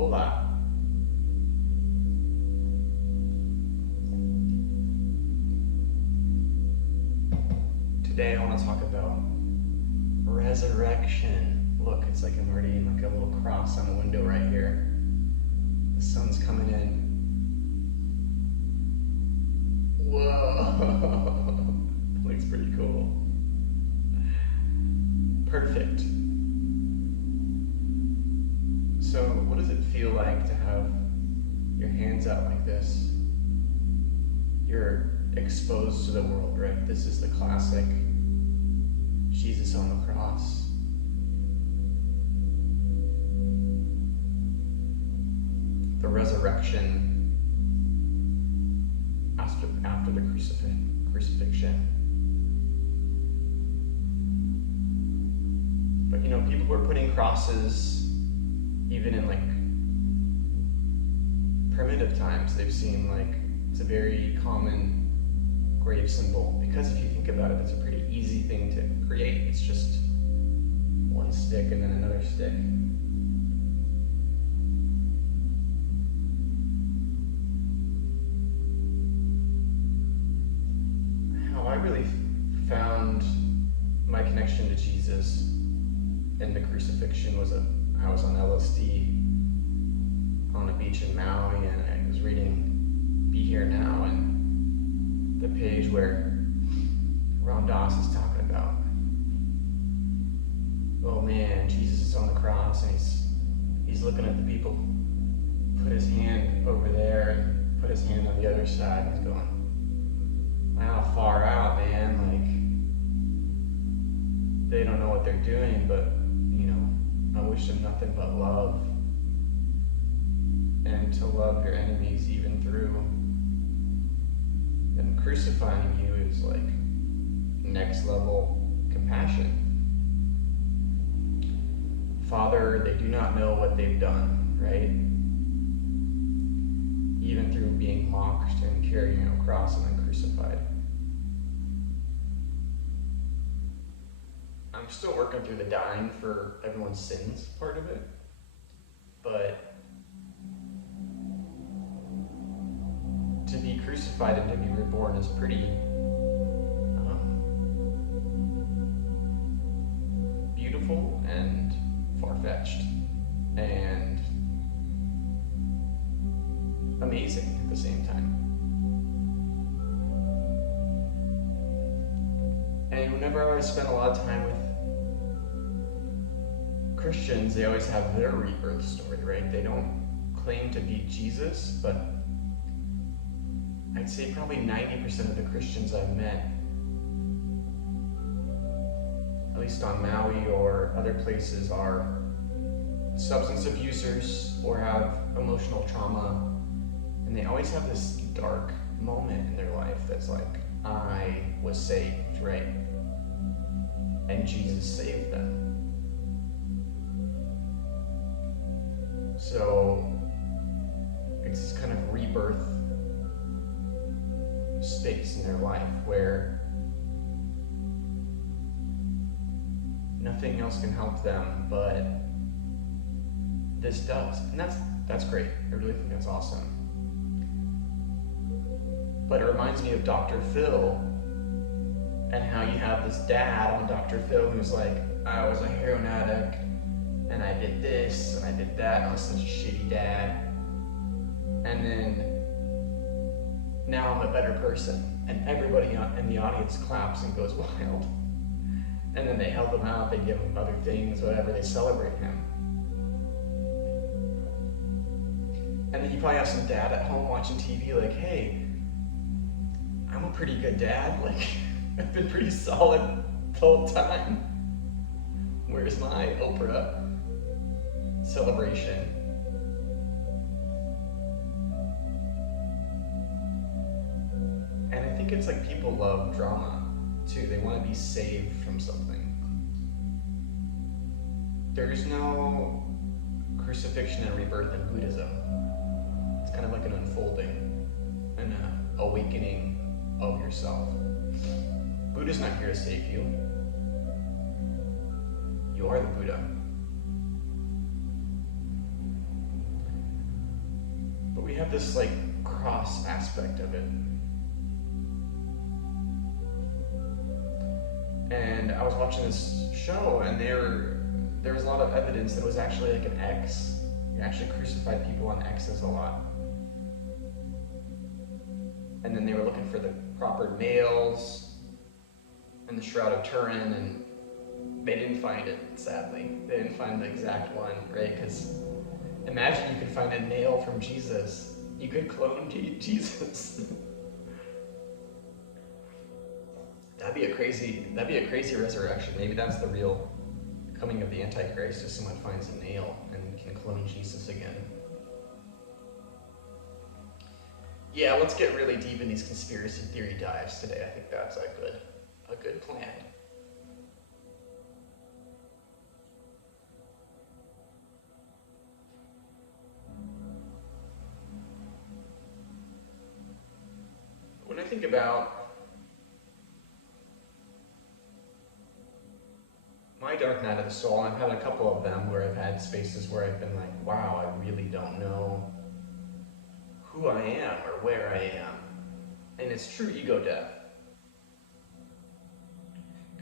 Hola. Today I want to talk about resurrection. Look, it's like I'm already in like a little cross on the window right here. The sun's coming in. Whoa! Looks pretty cool. Perfect. So, what does it feel like to have your hands out like this? You're exposed to the world, right? This is the classic Jesus on the cross. The resurrection after the crucifixion. But people were putting crosses even in like primitive times. They've seen like it's a very common grave symbol, because if you think about it, it's a pretty easy thing to create. It's just one stick and then another stick. How I really found my connection to Jesus and the crucifixion was I was on LSD on a beach in Maui, and I was reading Be Here Now, and the page where Ram Dass is talking about, oh man, Jesus is on the cross and he's looking at the people, put his hand over there and put his hand on the other side, and he's going, wow, far out, man, like they don't know what they're doing, but I wish them nothing but love, and to love your enemies even through them crucifying you is like next level compassion. Father, they do not know what they've done, right? Even through being mocked and carrying a cross and then crucified. I'm still working through the dying for everyone's sins part of it, but to be crucified and to be reborn is pretty beautiful and far-fetched and amazing at the same time. And whenever I spend a lot of time with Christians, they always have their rebirth story, right? They don't claim to be Jesus, but I'd say probably 90% of the Christians I've met, at least on Maui or other places, are substance abusers or have emotional trauma, and they always have this dark moment in their life that's like, I was saved, right? And Jesus saved them. So it's this kind of rebirth space in their life where nothing else can help them, but this does. And that's great. I really think that's awesome. But it reminds me of Dr. Phil, and how you have this dad on Dr. Phil who's like, I was a heroin addict, and I did this, and I did that, and I was such a shitty dad. And then, now I'm a better person. And everybody in the audience claps and goes wild. And then they help him out, they give him other things, whatever, they celebrate him. And then you probably have some dad at home watching TV like, hey, I'm a pretty good dad, like, I've been pretty solid the whole time. Where's my Oprah celebration? And I think it's like people love drama too. They want to be saved from something. There's no crucifixion and rebirth in Buddhism. It's kind of like an unfolding, an awakening of yourself. Buddha's not here to save you. You are the Buddha. But we have this like cross aspect of it. And I was watching this show, and there was a lot of evidence that it was actually like an X. You actually crucified people on X's a lot. And then they were looking for the proper nails and the Shroud of Turin, and they didn't find it, sadly. They didn't find the exact one, right? Because imagine you could find a nail from Jesus. You could clone Jesus. That'd be a crazy resurrection. Maybe that's the real coming of the Antichrist, is someone finds a nail and can clone Jesus again. Yeah, let's get really deep in these conspiracy theory dives today. I think that's a good plan. When I think about my dark night of the soul, I've had a couple of them where I've had spaces where I've been like, wow, I really don't know who I am or where I am. And it's true ego death.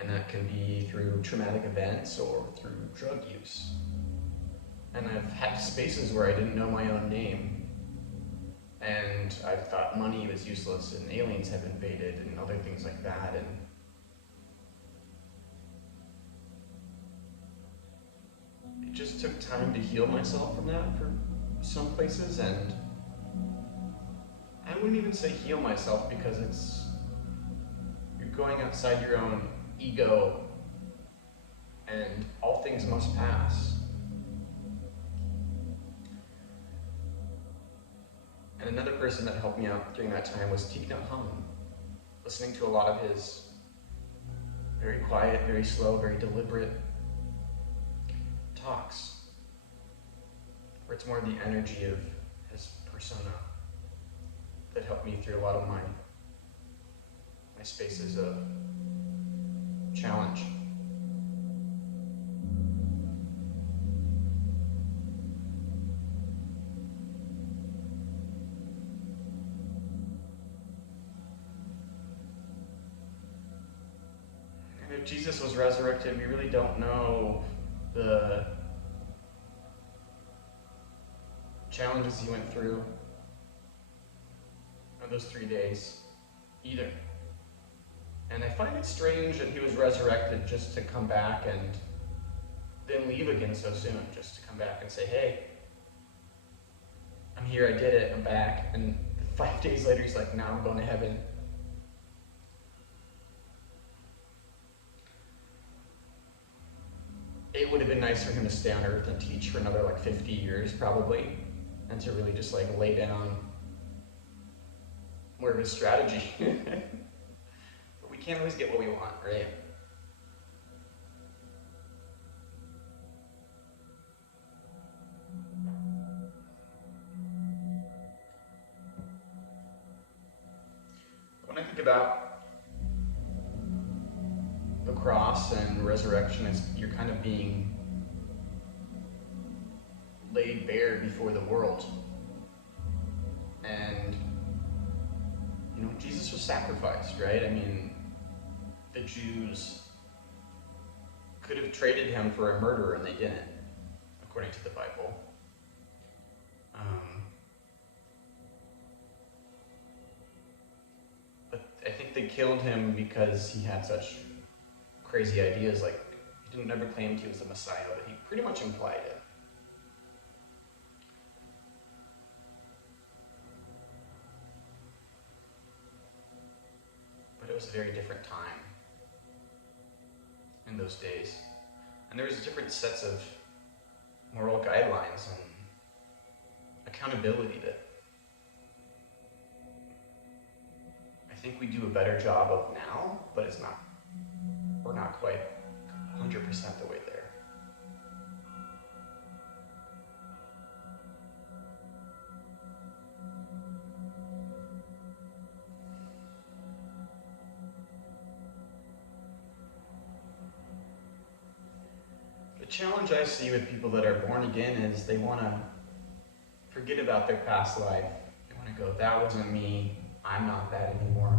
And that can be through traumatic events or through drug use. And I've had spaces where I didn't know my own name. And I thought money was useless and aliens have invaded and other things like that. And it just took time to heal myself from that for some places. And I wouldn't even say heal myself, because you're going outside your own ego, and all things must pass. And another person that helped me out during that time was Thich Nhat Hanh. Listening to a lot of his very quiet, very slow, very deliberate talks, where it's more the energy of his persona that helped me through a lot of my spaces of challenge. And if Jesus was resurrected, we really don't know the challenges he went through on those 3 days either. And I find it strange that he was resurrected just to come back and then leave again so soon, just to come back and say, hey, I'm here, I did it, I'm back. And 5 days later, he's like, now I'm going to heaven. It would have been nice for him to stay on earth and teach for another like 50 years probably, and to really just like lay down more of his strategy. But we can't always get what we want, right? When I think about the cross and resurrection, is you're kind of being laid bare before the world. And you know, Jesus was sacrificed, right? I mean, the Jews could have traded him for a murderer, and they didn't, according to the Bible. But I think they killed him because he had such crazy ideas. Like, he didn't never claim he was the Messiah, but he pretty much implied it. But it was a very different time in those days. And there was different sets of moral guidelines and accountability that I think we do a better job of now, but we're not quite 100% the way there. The challenge I see with people that are born again is they want to forget about their past life. They want to go, that wasn't me, I'm not that anymore.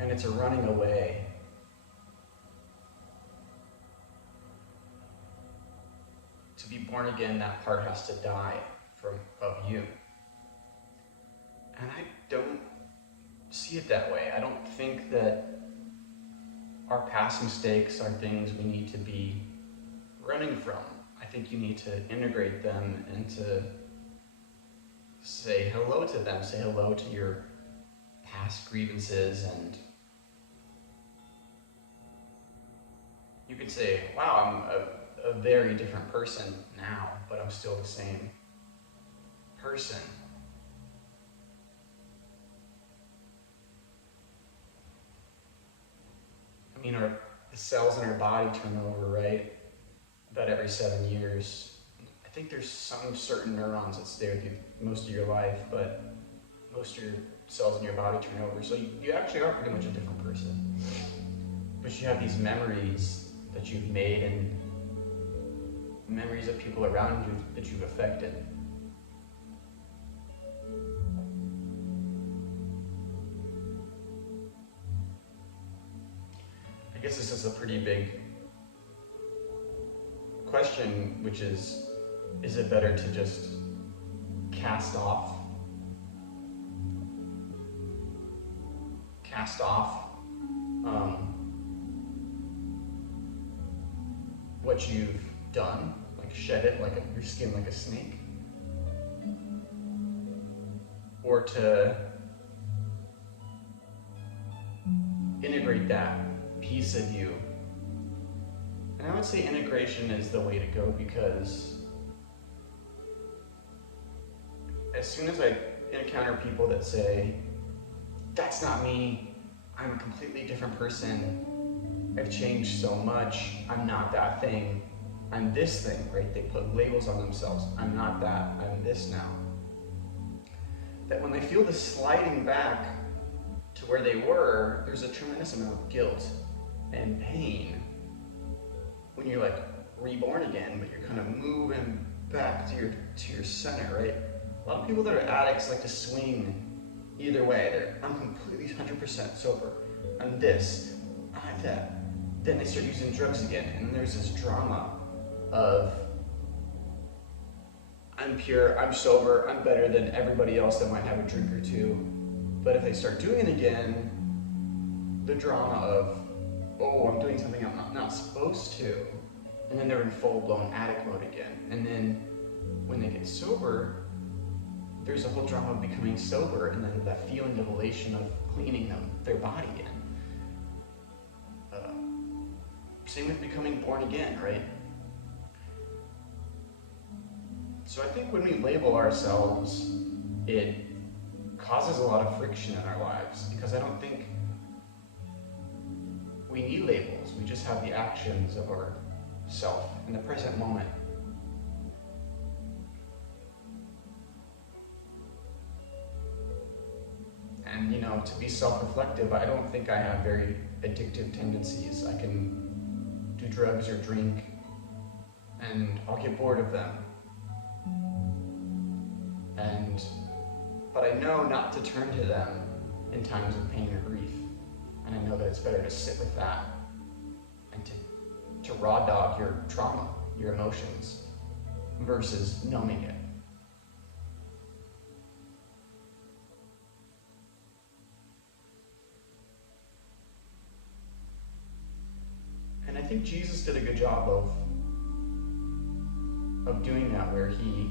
And it's a running away. To be born again, that part has to die of you. And I don't see it that way. I don't think that our past mistakes are things we need to be running from. I think you need to integrate them and to say hello to them, say hello to your past grievances, and you can say, wow, I'm a very different person now, but I'm still the same person. I mean, the cells in our body turn over, right? About every 7 years. I think there's some certain neurons that stay with you most of your life, but most of your cells in your body turn over. So you actually are pretty much a different person. But you have these memories that you've made and memories of people around you that you've affected. I guess this is a pretty big question, which is it better to just cast off what you've done, like shed it like your skin like a snake, or to integrate that piece of you? And I would say integration is the way to go, because as soon as I encounter people that say, that's not me, I'm a completely different person, I've changed so much, I'm not that thing, I'm this thing, right? They put labels on themselves. I'm not that, I'm this now. That when they feel the sliding back to where they were, there's a tremendous amount of guilt and pain when you're like reborn again, but you're kind of moving back to your center, right? A lot of people that are addicts like to swing either way. I'm completely 100% sober. I'm this, I'm that. Then they start using drugs again, and there's this drama of I'm pure, I'm sober, I'm better than everybody else that might have a drink or two. But if they start doing it again, the drama of, oh, I'm doing something I'm not supposed to. And then they're in full-blown addict mode again. And then when they get sober, there's a whole drama of becoming sober, and then that feeling of elation of cleaning their body in. Same with becoming born again, right? So I think when we label ourselves, it causes a lot of friction in our lives, because I don't think we need labels. We just have the actions of our self in the present moment. And to be self-reflective, I don't think I have very addictive tendencies. I can do drugs or drink, and I'll get bored of them. But I know not to turn to them in times of pain or grief. And I know that it's better to sit with that and to raw dog your trauma, your emotions, versus numbing it. And I think Jesus did a good job of doing that, where he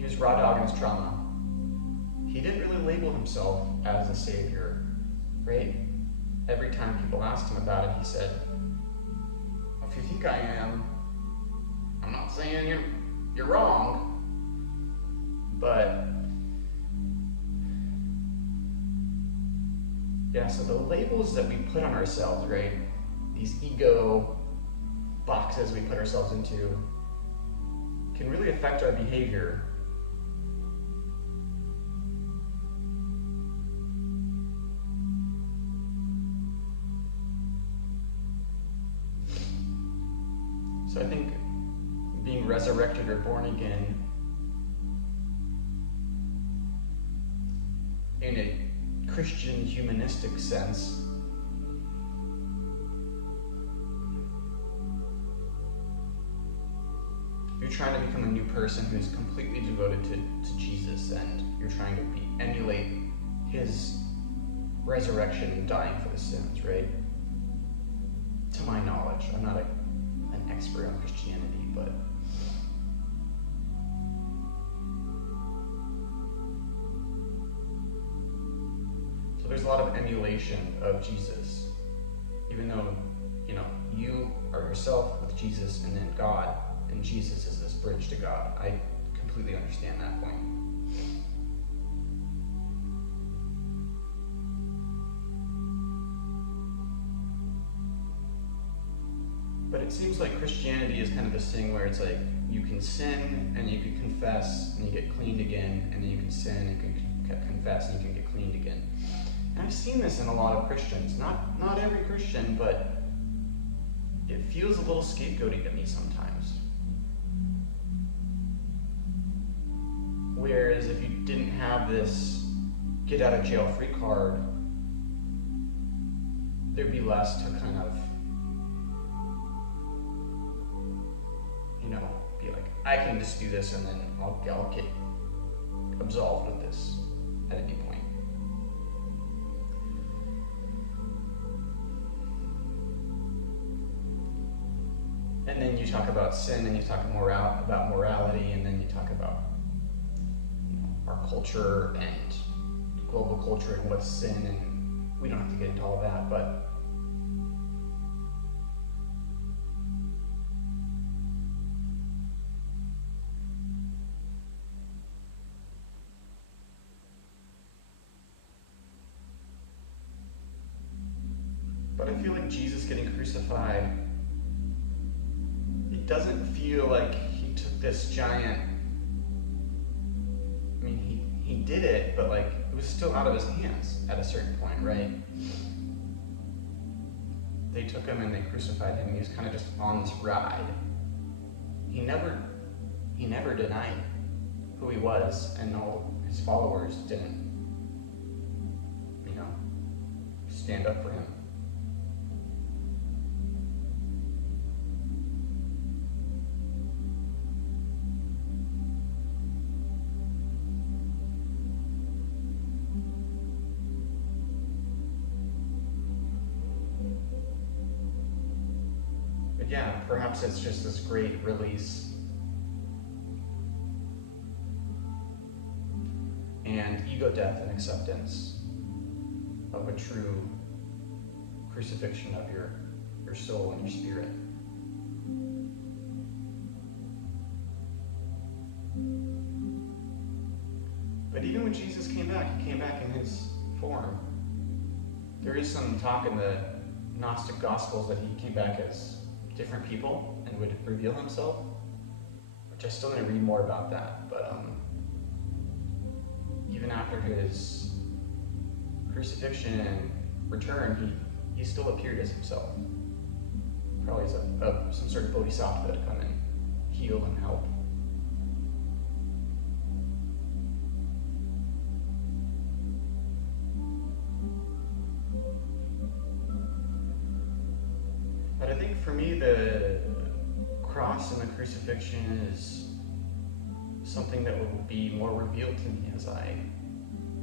was raw dogging his trauma. He didn't really label himself as a savior, right? Every time people asked him about it, he said, if you think I am, I'm not saying you're wrong, but yeah, so the labels that we put on ourselves, right? These ego boxes we put ourselves into can really affect our behavior. So I think being resurrected or born again in a Christian humanistic sense, you're trying to become a new person who's completely devoted to Jesus, and you're trying to emulate his resurrection and dying for the sins, right? To my knowledge, I'm not an expert on Christianity, but so there's a lot of emulation of Jesus, even though, you are yourself with Jesus and then God, and Jesus is this bridge to God. I completely understand that point. But it seems like Christianity is kind of this thing where it's like you can sin and you can confess and you get cleaned again, and then you can sin and you can confess and you can get cleaned again. And I've seen this in a lot of Christians. Not every Christian, but it feels a little scapegoaty to me sometimes. Whereas if you didn't have this get out of jail free card, there'd be less to kind of, be like, I can just do this and then I'll get absolved of this at any point. And then you talk about sin, and you talk about morality, and then you talk about our culture and global culture and what's sin, and we don't have to get into all that, but I feel like Jesus getting crucified, it doesn't feel like he took this giant, he did it, but like it was still out of his hands at a certain point, right? They took him and they crucified him. He was kind of just on this ride. He never denied who he was, and all his followers didn't, stand up for him. Yeah, perhaps it's just this great release and ego death and acceptance of a true crucifixion of your soul and your spirit. But even when Jesus came back, he came back in his form. There is some talk in the Gnostic Gospels that he came back as different people and would reveal himself, which I still need to read more about that. But even after his crucifixion and return, he still appeared as himself, probably as some sort of bodhisattva to come and heal and help. But I think for me, the cross and the crucifixion is something that will be more revealed to me as I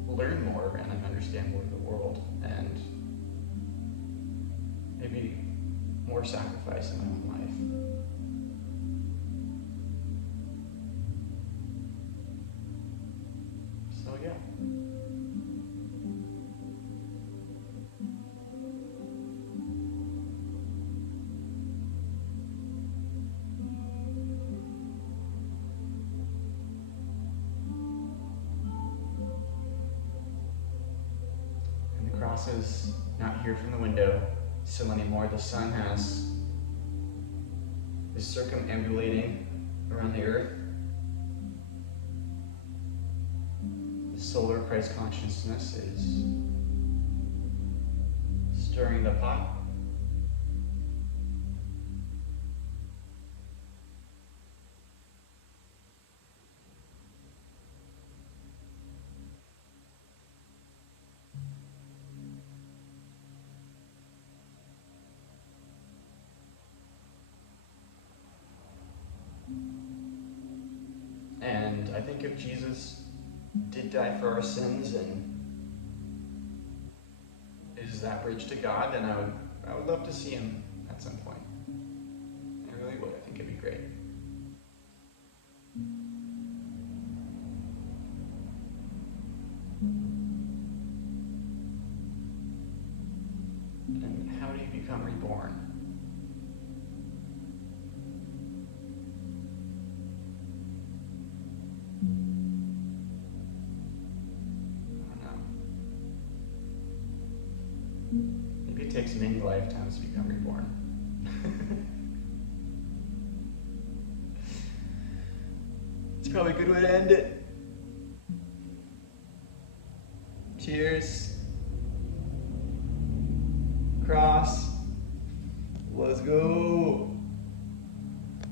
learn more and I understand more of the world, and maybe more sacrifice in my own life. So yeah. Is not here from the window still anymore. The sun is circumambulating around the earth. The solar Christ consciousness is stirring the pot. . And I think if Jesus did die for our sins and is that bridge to God, then I would love to see him at some point. I really would. I think it'd be great. And how do you become reborn? Maybe it takes many lifetimes to become reborn. It's probably a good way to end it. Cheers. Cross. Let's go.